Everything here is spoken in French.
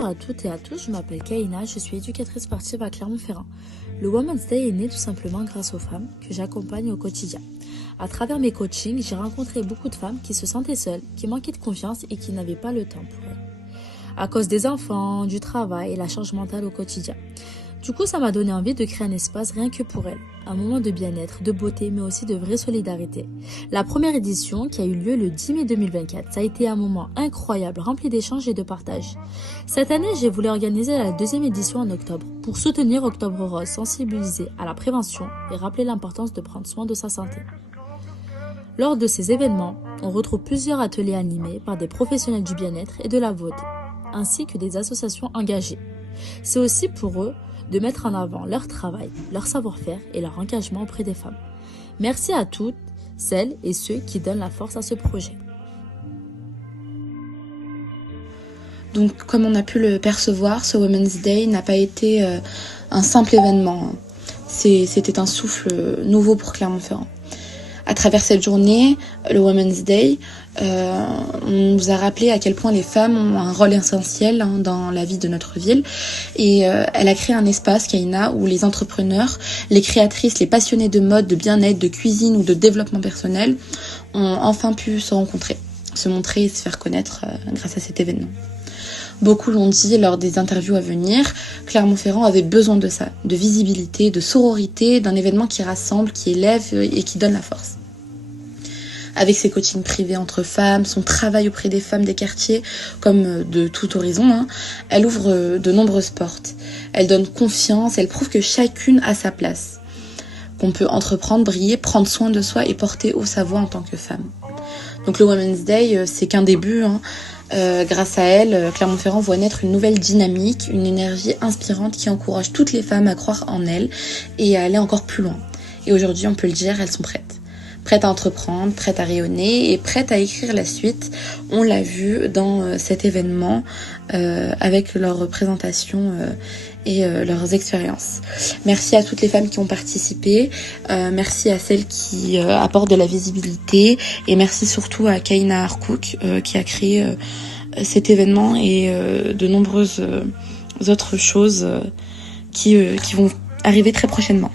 Bonjour à toutes et à tous, je m'appelle Kaina, je suis éducatrice sportive à Clermont-Ferrand. Le Women's Day est né tout simplement grâce aux femmes que j'accompagne au quotidien. À travers mes coachings, j'ai rencontré beaucoup de femmes qui se sentaient seules, qui manquaient de confiance et qui n'avaient pas le temps pour elles. À cause des enfants, du travail et la charge mentale au quotidien. Du coup, ça m'a donné envie de créer un espace rien que pour elles. Un moment de bien-être, de beauté, mais aussi de vraie solidarité. La première édition, qui a eu lieu le 10 mai 2024, ça a été un moment incroyable, rempli d'échanges et de partage. Cette année, j'ai voulu organiser la deuxième édition en octobre, pour soutenir Octobre Rose, sensibiliser à la prévention et rappeler l'importance de prendre soin de sa santé. Lors de ces événements, on retrouve plusieurs ateliers animés par des professionnels du bien-être et de la beauté, ainsi que des associations engagées. C'est aussi pour eux de mettre en avant leur travail, leur savoir-faire et leur engagement auprès des femmes. Merci à toutes celles et ceux qui donnent la force à ce projet. Donc, comme on a pu le percevoir, ce Women's Day n'a pas été un simple événement. C'était un souffle nouveau pour Clermont-Ferrand. À travers cette journée, le Women's Day, on nous a rappelé à quel point les femmes ont un rôle essentiel dans la vie de notre ville. Et elle a créé un espace, Kaina, où les entrepreneurs, les créatrices, les passionnés de mode, de bien-être, de cuisine ou de développement personnel ont enfin pu se rencontrer, se montrer et se faire connaître grâce à cet événement. Beaucoup l'ont dit lors des interviews à venir, Clermont-Ferrand avait besoin de ça, de visibilité, de sororité, d'un événement qui rassemble, qui élève et qui donne la force. Avec ses coachings privés entre femmes, son travail auprès des femmes des quartiers, comme de tout horizon, elle ouvre de nombreuses portes. Elle donne confiance, elle prouve que chacune a sa place, qu'on peut entreprendre, briller, prendre soin de soi et porter haut sa voix en tant que femme. Donc le Women's Day, c'est qu'un début. Grâce à elle, Clermont-Ferrand voit naître une nouvelle dynamique, une énergie inspirante qui encourage toutes les femmes à croire en elles et à aller encore plus loin. Et aujourd'hui, on peut le dire, elles sont prêtes. Prêtes à entreprendre, prêtes à rayonner et prêtes à écrire la suite. On l'a vu dans cet événement avec leurs représentations et leurs expériences. Merci à toutes les femmes qui ont participé, merci à celles qui apportent de la visibilité et merci surtout à Kaina Harkouk qui a créé cet événement et de nombreuses autres choses qui vont arriver très prochainement.